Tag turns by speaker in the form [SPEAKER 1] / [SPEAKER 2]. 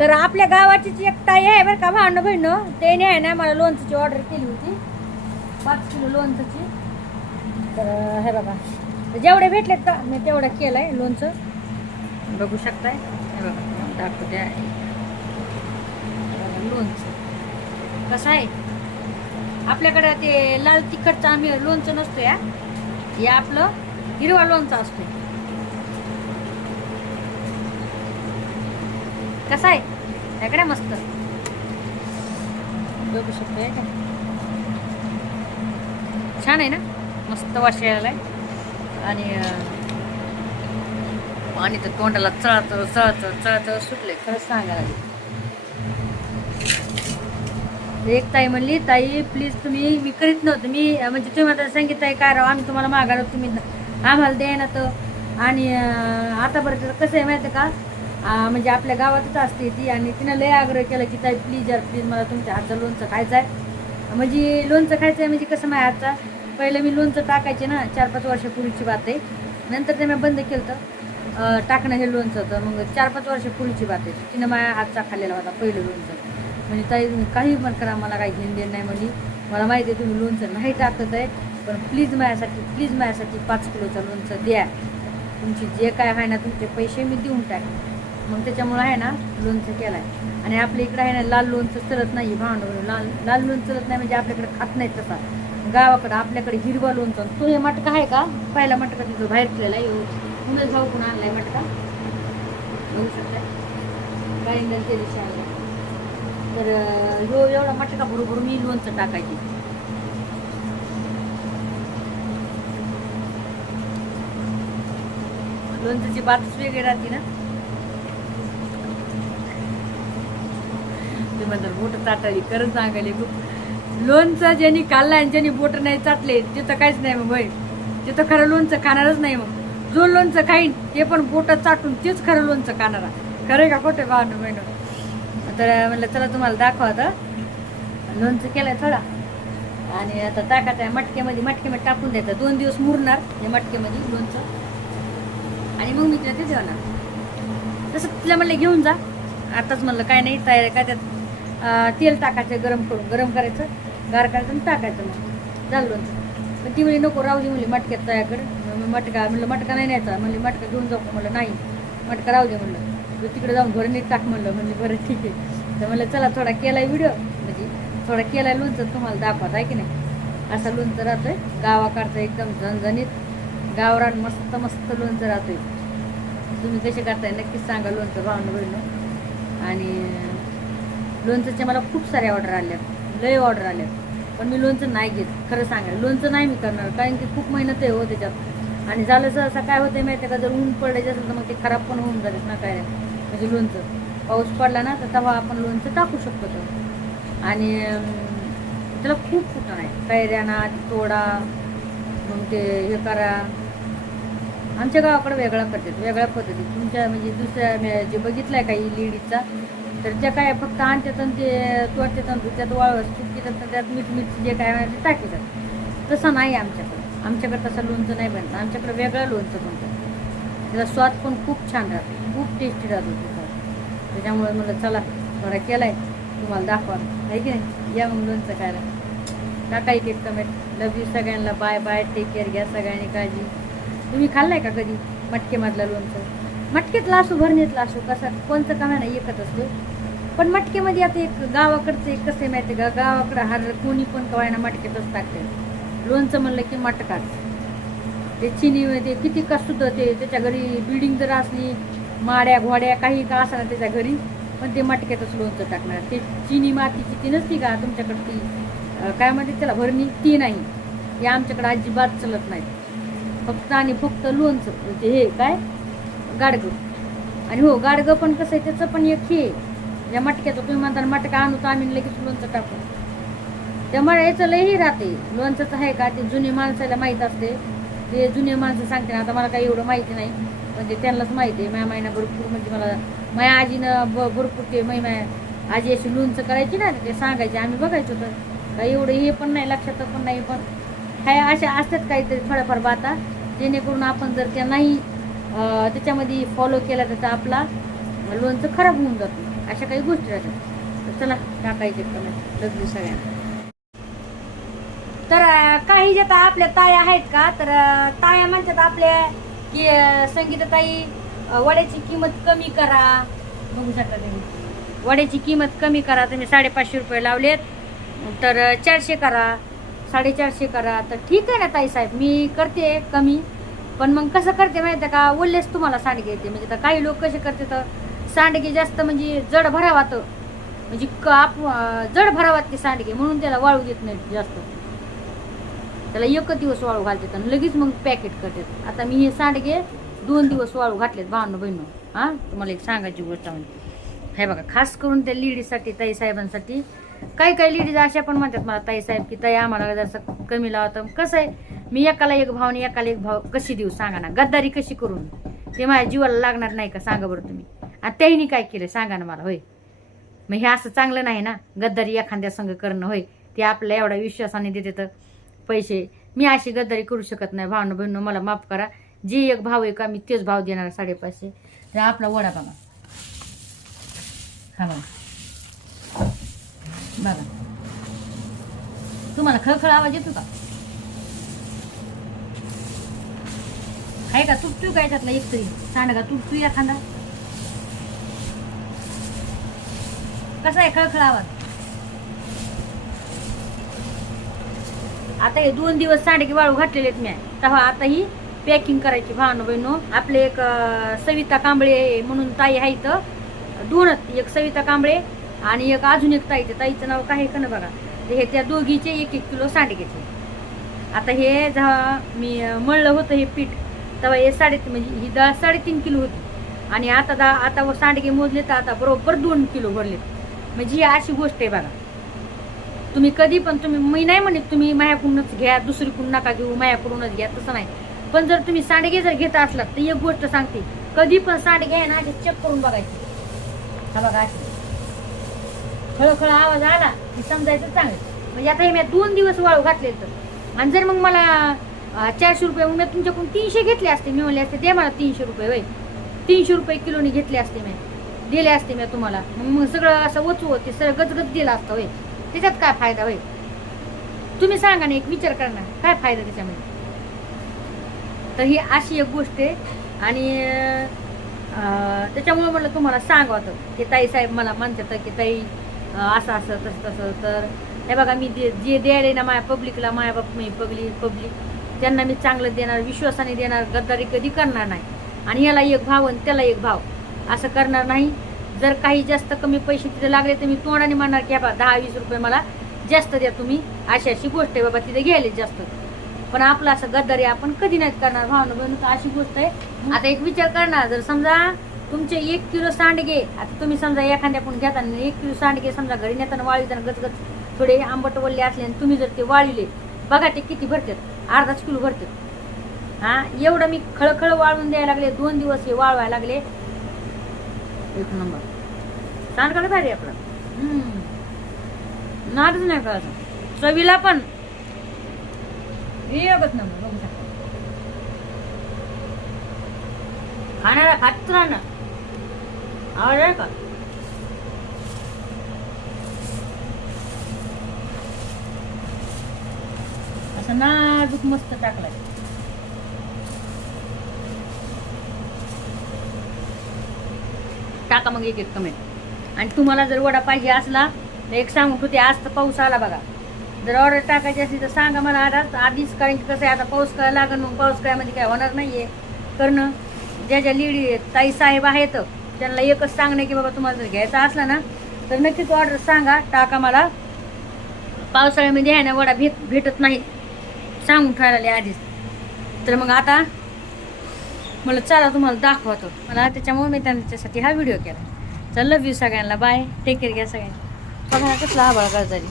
[SPEAKER 1] तर आपल्या गावाची जी एक ताई आहे बरं का भांडण बहिण त्याने आहे ना मला लोणचंची ऑर्डर केली होती. पाच किलो लोणचंची तर हे बघा. जेवढे भेटले का मी तेवढं केलंय लोणचं. बघू शकताय. हे बघा दाखवते आहे लोणचं. कसं आहे? आपल्याकडे ते लाल तिखटचं आम्ही लोणचं नसतो या हे आपलं हिरवा लोणचं असतो कसं आहे? त्याकडे मस्त. बघू शकतो का? छान आहे ना? मस्त वास यायला आणि अं, पाणी तर तोंडाला चळत चळत चळत सुटले खरंच सांगायला. एक ताई म्हणली ताई प्लीज तुम्ही मी करीत नव्हतं. मी म्हणजे तुम्ही आता सांगितलं आहे काय राव? आम्ही तुम्हाला मागायला तुम्ही आम्हाला द्या ना तर आणि आतापर्यंत कसं आहे माहिती आहे का? म्हणजे आपल्या गावातच असते ती आणि तिनं लय आग्रह केला की ताई प्लीज यार प्लीज मला तुमच्या हातचं लोणचं खायचं आहे. म्हणजे लोणचं खायचं आहे म्हणजे कसं माझ्या हातचा पहिलं मी लोणचं टाकायचे ना चार पाच वर्षापूर्वीची बात आहे. नंतर ते मी बंद केलं तर टाकणं हे लोणचं होतं. मग चार पाच वर्षापूर्वीची बात आहे. तिनं माझ्या हातचा खाल्लेला होता पहिलं लोणचं. म्हणजे ताई काही पण करा मला काही घेऊन देणं नाही म्हणजे मला माहिती आहे तुम्ही लोणचं नाही टाकत आहे पण प्लीज माझ्यासाठी प्लीज माझ्यासाठी पाच किलोचं लोणचं द्या. तुमची जे काय आहे ना तुमचे पैसे मी देऊन टाकेन. मग त्याच्यामुळं आहे ना लोणचं केलं आहे आणि आपल्या इकडं आहे ना लाल लोणचं चलत नाही भांडवल लाल लाल लोणचं चलत नाही म्हणजे आपल्याकडे खात नाही तसा. गावाकडं आपल्याकडे हिरवा लोणचं तो हे मटका आहे का? पहिला मटका तिथं बाहेर केलेला आहे. उमेश भाऊ पण आणलाय मटका. बघू शकता. ते दिवशी आणला तर अं, ह्यो एवढा मटका बरोबर मी लोणचं टाकायची. लोणचंची बातच वेगळी राहते ना. ते म्हणतात बोट चाटायली करत सांगायले खूप. लोणचं ज्यांनी खाल्लं आणि ज्यांनी बोट नाही चाटले तिथं काहीच नाही मग होय. तिथं खरं लोणचं खाणारच नाही मग. जो लोणचं खाईन ते पण बोट चाटून तेच खरं लोणचं खाणारा. खरं का खोटे भावनं बहिण तर म्हणलं चला तुम्हाला दाखवा आता लोणचं केलंय थोडा. आणि आता टाकायचं आहे मटक्यामध्ये मटक्यामध्ये टाकून द्यायचं दोन दिवस मुरणार हे मटक्यामध्ये लोणचं. आणि मग मी तिला ते जेवणार तसं तिला म्हणलं घेऊन जा. आताच म्हणलं काय नाही तयार काय त्यात तेल टाकायचं गरम करून गरम करायचं गार करायचं आणि टाकायचं मग. झालं लोणचं. पण ती म्हणली नको राहू दे म्हणली मटक्यात तयाकडे मग मटका म्हणलं मटका नाही न्यायचा. म्हणली मटका घेऊन जाऊ. का म्हणलं नाही. मटका राहू दे म्हणलं. तिकडे जाऊन घरी नीट टाक म्हणलं. म्हणजे बरं ठीक आहे. तर म्हणलं चला थोडा केलाय व्हिडिओ. म्हणजे थोडा केलाय लोणचं तुम्हाला दाखवत आहे की नाही? असं लोणचं राहतोय. गावाकडचं एकदम झणझणीत. गावरान मस्त मस्त लोणचं राहतोय. तुम्ही कसे करताय नक्कीच सांगा लोणचं भावनं बहिणं आणि लोणचंच्या मला खूप साऱ्या ऑर्डर आल्या लय ऑर्डर आल्या पण मी लोणचं नाही घेत खरं सांगा लोणचं नाही मी करणार कारण की खूप मेहनत आहे हो त्याच्यात. आणि झालं असं काय होतं माहिती आहे का? जर ऊन पडायचं असेल तर मग ते खराब पण होऊन जातात ना काय? म्हणजे लोणचं. पाऊस पडला ना तर तेव्हा आपण लोणचं टाकू शकतो तर आणि त्याला खूप फुटण आहे? कैऱ्याना तोडा मग ते हे करा. आमच्या गावाकडे वेगळ्या करतात वेगळ्या पद्धती. तुमच्या म्हणजे दुसऱ्या मी जे बघितलं आहे काही लेडीजचा तर ज्या काय फक्त आणतात आणि ते तोडतात आणि त्यात वाळ त्यात मीठ मीठ जे काय ते टाकतात. तसं नाही आमच्याकडं. आमच्याकडे तसं लोणचं नाही बनतं. आमच्याकडं वेगळं लोणचं बनतं. त्याचा स्वाद पण खूप छान राहतो. खूप टेस्टी राहतो तिथं त्याच्यामुळे मला चला थोडा केलाय. तुम्हाला दाखवा आहे की नाही? या मग लोणचं खायला. टाका एक एक कमेंट लव यू सगळ्यांना. बाय बाय टेक केअर घ्या सगळ्यांनी काळजी. तुम्ही खाल्लाय का कधी मटकेमधलं लोणचं? मटकेतला असो भरणीतला असो कसा कोणतं का नाही एकच असतो. पण मटकेमध्ये आता एक गावाकडचं एक कसं आहे माहिती आहे का? गावाकडं हर कोणी पण कवायना मटक्यातच टाकते. लोणचं म्हणलं की मटकाच. ते चिनी ते किती का सुद्धा ते त्याच्या घरी बिल्डिंग जर असली माड्या घोड्या काही का असणार त्याच्या घरी पण ते मटक्यातच लोणचं टाकणार. ते चिनी मातीची ती नसती का? तुमच्याकडे ती काय म्हणते त्याला भरणी ती नाही. हे आमच्याकडे अजिबात चलत नाही फक्त आणि फक्त लोणचं म्हणजे हे काय? गाडगं. आणि हो गाडगं पण कसं आहे त्याचं पण एक हे या मटक्याचं तुम्ही म्हणता मटका आणू तर आम्ही लगेच लोणचं टाकू. त्यामुळे याचं लयही राहते. लोणचं आहे का ते जुने माणसाला माहीत असते. ते जुने माणसं सांगते ना आता मला काही एवढं माहिती नाही. म्हणजे त्यांनाच माहिती आहे माझ्या मायना भरपूर म्हणजे मला माझ्या आजीनं ब भरपूर ते मै माया आजी अशी लोणचं करायची ना ते सांगायचे. आम्ही बघायचो तर. काही एवढं हे पण नाही लक्षात पण नाही पण काय अशा असतात काहीतरी थोड्याफार बाता. जेणेकरून आपण जर त्या नाही त्याच्यामध्ये फॉलो केला तर आपला. लोणचं खराब होऊन जातं. अशा काही गोष्टी राहतात. तर चला टाकायचे कमेंट लग्न सगळ्यांना. तर काही ज्या आता आपल्या ताया आहेत का तर ताया म्हणतात आपल्या की अं, संगीताताई वड्याची किंमत कमी करा. बघू शकता तुम्ही. वड्याची किंमत कमी करा. तुम्ही साडेपाचशे रुपये लावलेत. तर चारशे करा. साडेचारशे करा. तर ठीक आहे ना ताई साहेब. मी करते कमी. पण मग कसं करते माहिती आहे का? ओल्लेच तुम्हाला सांडगे येते. म्हणजे तर काही लोक कसे करते तर सांडगे जास्त म्हणजे जड भरावात. म्हणजे आप जड भरावात ते सांडगे. म्हणून त्याला वाळू देत नाहीत जास्त. त्याला एक दिवस वाळू घालतात आणि लगेच मग पॅकेट करतात. आता मी हे सांडगे दोन दिवस वाळू घातलेत भावनं बहिणं हां? तुम्हाला एक सांगायची गोष्ट म्हणजे हे बघा खास करून त्या लेडीजसाठी ताई साहेबांसाठी. काही काही लेडीज अशा पण म्हणतात मला ताई साहेब की ताई आम्हाला जसं कमी लावतं कसं आहे? मी एकाला एक भाव आणि एकाला एक भाव कशी देऊ सांगा ना? गद्दारी कशी करून ते माझ्या जीवाला लागणार नाही का? सांगा बरं तुम्ही. आणि त्याहीनी काय केलं? सांगा ना मला होय. मग हे असं चांगलं नाही ना? गद्दारी एखाद्या संघ करणं होय. ते आपल्या एवढा विश्वासाने देते तर पैसे. मी अशी गद्दारी करू शकत नाही भावनं बहिणं मला माफ करा. जे एक भाव आहे का मी तेच भाव देणार साडेपाचशे. तर आपला वडा बघा हा बघा. बघा. तुम्हाला खळखळ आवाज येतो का? आहे का? तू तू काय त्यातला एक तरी? सांडगा तू एखादा कसा आहे खळखळ आवाज? आता हे दोन दिवस सांडगे वाळू घातलेले आहेत मी तेव्हा आता ही पॅकिंग करायची भावानो बहिणो. आपले एक सविता कांबळे म्हणून ताई आहे तर दोनच एक सविता कांबळे आणि एक अजून एक ताई. ताईचं नाव काय आहे का ना बघा? ते हे त्या दोघीचे एक एक किलो सांडगेचे आता हे जेव्हा मी मळलं होतं हे पीठ तेव्हा हे साडेतीन म्हणजे ही डाळ साडेतीन किलो होती. आणि आता दा आता व सांडगे मोजले तर आता बरोबर दोन किलो भरले. म्हणजे ही अशी गोष्ट आहे बघा. तुम्ही कधी पण तुम्ही मी नाही म्हणत तुम्ही मायाकडूनच घ्या दुसरीकडून नका घेऊ मायाकडूनच घ्या तसं नाही. पण जर तुम्ही सांडगे जर घेत असलात तर एक गोष्ट सांगते. कधी पण सांडगे आहे ना असे चेक करून बघायचे. हा बघा असे. खळखळ आवाज आला की समजायचं चांगलं. म्हणजे आता हे मी दोन दिवस वाळू घातले तर आणि जर मग मला चारशे रुपये मग मी तुमच्याकडून तीनशे घेतले असते मी म्हणले असते. दे मला तीनशे रुपये वय. तीनशे रुपये किलोनी घेतले असते मी दिले असते मी तुम्हाला. मग सगळं असं वचू होते सगळं गजगज दिलं असतं वय. त्याच्यात काय फायदा वय? तुम्ही सांगा ना एक विचार करा ना काय फायदा त्याच्यामध्ये? तर ही अशी एक गोष्ट आहे. आणि अं, त्याच्यामुळे म्हटलं तुम्हाला सांगावं की ताई साहेब मला म्हणतात की ताई असं असं तसं तसं तर. हे बघा मी जे जे द्यायला ना माझ्या पब्लिकला माझ्या बाप मी पब्लिक पब्लिक. त्यांना मी चांगलं देणार विश्वासाने देणार गद्दारी कधी करणार नाही. आणि याला एक भाव आणि त्याला एक भाव. असं करणार नाही. जर काही जास्त कमी पैसे तिथे लागले तर मी तोंडाने म्हणणार की बा दहा वीस रुपये मला जास्त द्या तुम्ही. अशी अशी गोष्ट आहे बाबा तिथे घ्यायला जास्त. पण आपलं असं गद्दारी आपण कधी नाही करणार भावना बहिण तर अशी गोष्ट आहे. आता एक विचार करणार जर समजा तुमचे एक किलो सांडगे आता तुम्ही समजा एखाद्याकडून घेताना एक किलो सांडगे समजा घरी नेताना वाळीताना गचगच थोडे आंबट वल्ले असले आणि तुम्ही जर ते वाळले बघा ते किती भरतात. अर्धाच किलो भरते. हा एवढं मी खळखळ वाळून द्यायला लागले दोन दिवस हे वाळवायला लागले. एक नंबर. सांडगा भारी आपलं? हम्म. नादच नाही का चवीला पण. एकच नंबर बघू शकता. खाण्याला खात राहणार आवड का? असं नाजूक मस्त टाकलाय. टाका मग एक एक कमेंट आणि तुम्हाला जर वडा पाहिजे असला तर एक सांगून होते आज तर पाऊस आला बघा. जर ऑर्डर टाकायची असली तर सांगा मला आधाच आधीच कारण की कसं आहे आता पाऊस काय लागेल मग पाऊस काय म्हणजे काय होणार नाही आहे करणं ज्या ज्या लेडी ताई साहेब आहेत त्यांना एकच सांगणं की बाबा तुम्हाला जर घ्यायचा असला ना तर नक्कीच ऑर्डर सांगा टाका मला. पावसाळ्यामध्ये आहे ना वडा भेट भेटत नाही. सांगून ठेवायला आधीच. तर मग आता मला चला तुम्हाला दाखवतो. मला त्याच्यामुळे मी त्यांच्यासाठी हा व्हिडिओ केला. चल लव यू सगळ्यांना. बाय टेक केअर घ्या सगळ्यांना. बघा कसला आभाळ झाली